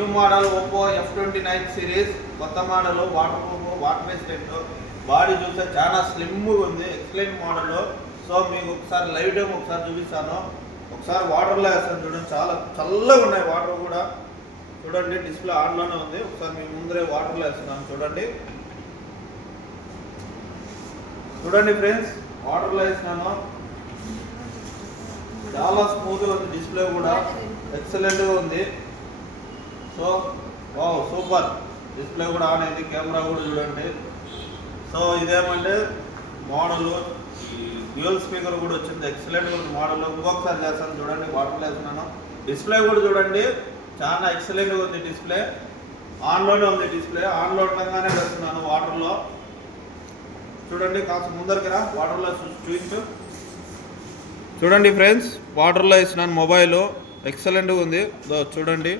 New model Oppo F29 series కొత్త model water proof water resistant body చూస్తే చాలా స్లిమ్గా ఉంది. Excellent model. సో మీకు ఒకసారి లైవ్ డెమో ఒకసారి చూపిస్తాను. ఒకసారి వాటర్లో వేస్తాను చూడండి, చాలా చల్లగా ఉన్నాయి వాటర్ కూడా. చూడండి డిస్ప్లే ఆన్లోనే ఉంది. ఒకసారి మీ ముందరే వాటర్లో వేస్తున్నాను చూడండి. చూడండి ఫ్రెండ్స్, వాటర్లో వేసినాను. చాలా స్మూత్గా ఉంది, డిస్ప్లే కూడా ఎక్సలెంట్గా ఉంది. సో వావ్ సూపర్, డిస్ప్లే కూడా ఆన్ అయింది, కెమెరా కూడా చూడండి. సో ఇదేమంటే మోడల్ డ్యూయల్ స్పీకర్ కూడా వచ్చింది, ఎక్సలెంట్గా ఉంది మోడల్. ఇంకొకసారి చేస్తాను చూడండి, వాటర్లో వేస్తున్నాను. డిస్ప్లే కూడా చూడండి, చాలా ఎక్సలెంట్గా ఉంది డిస్ప్లే. ఆన్లోనే ఉంది డిస్ప్లే, ఆన్లో ఉండగానే వేస్తున్నాను వాటర్లో. చూడండి కాస్త ముందరికి రా, వాటర్లో చూపించు. చూడండి ఫ్రెండ్స్, వాటర్లో వేసినాను మొబైల్, ఎక్సలెంట్గా ఉంది చూడండి.